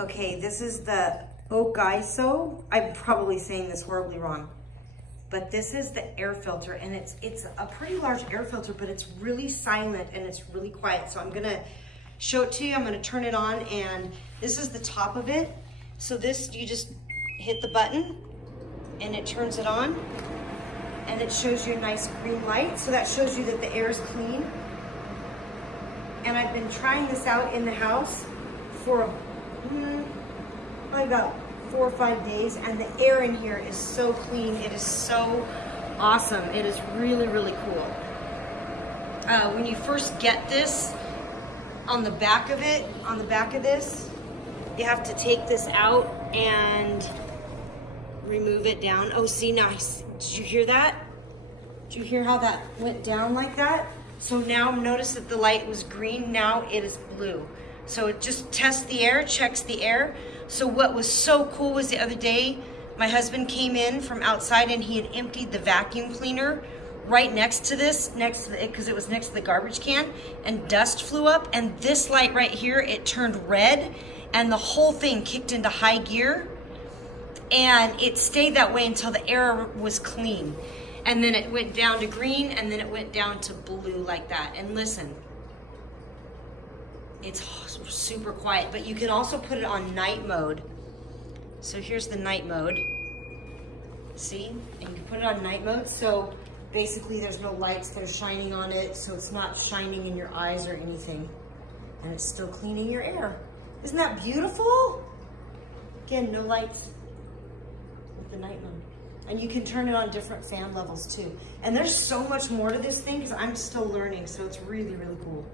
Okay, this is the Okaysou. I'm probably saying this horribly wrong, but this is the air filter, and it's a pretty large air filter, but it's really silent and it's really quiet. So I'm gonna show it to you. I'm gonna turn it on, and this is the top of it. So this, you just hit the button and it turns it on, and it shows you a nice green light. So that shows you that the air is clean. And I've been trying this out in the house for probably about 4 or 5 days, and the air in here is so clean. It is so awesome. It is really, really cool. When you first get this, on the back of it, on the back of this, you have to take this out and remove it down. Oh, see, nice. Did you hear that? Did you hear how that went down like that? So now notice that the light was green, now it is blue. So it just tests the air, checks the air. So what was so cool was the other day, my husband came in from outside and he had emptied the vacuum cleaner right next to this, because it was next to the garbage can, and dust flew up, and this light right here, it turned red, and the whole thing kicked into high gear, and it stayed that way until the air was clean. And then it went down to green, and then it went down to blue like that. And listen, it's super quiet, but you can also put it on night mode. So here's the night mode. See? And you can put it on night mode. So basically there's no lights that are shining on it, so it's not shining in your eyes or anything. And it's still cleaning your air. Isn't that beautiful? Again, no lights with the night mode. And you can turn it on different fan levels too. And there's so much more to this thing because I'm still learning, so it's really, really cool.